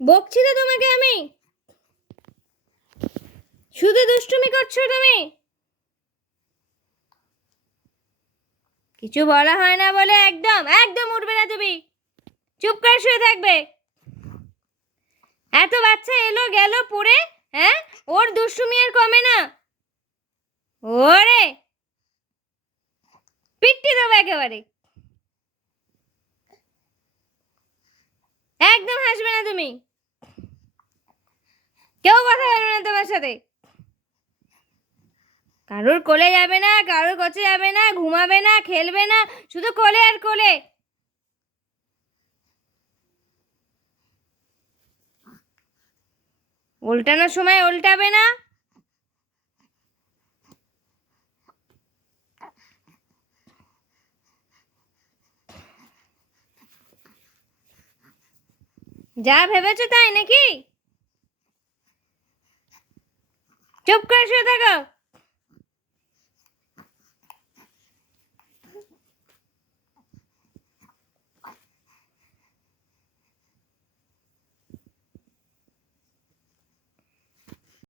বকছি তো তোমাকে আমি। শুধু দুষ্টুমি করছো তুমি। কিছু বলা হয় না বলে একদম একদম উঠবে না তুমি। চুপ করে শুয়ে থাকবে। এত বাচ্চা এলো গেল পড়ে, হ্যাঁ? ওর দুষ্টুমি আর কমে না। ওরে পিট্টি দেবো একেবারে। একদম হাসবে না তুমি। কেউ কথা বলবে না তোমার সাথে। কারোর কোলে যাবে না, কারোর কাছে যাবে না, ঘুমাবে না, খেলবে না, শুধু কোলে আর কোলে। উল্টানোর সময় উল্টাবে না। যা ভেবেছো তাই নাকি? চুপ করে শুয়ে থাকো।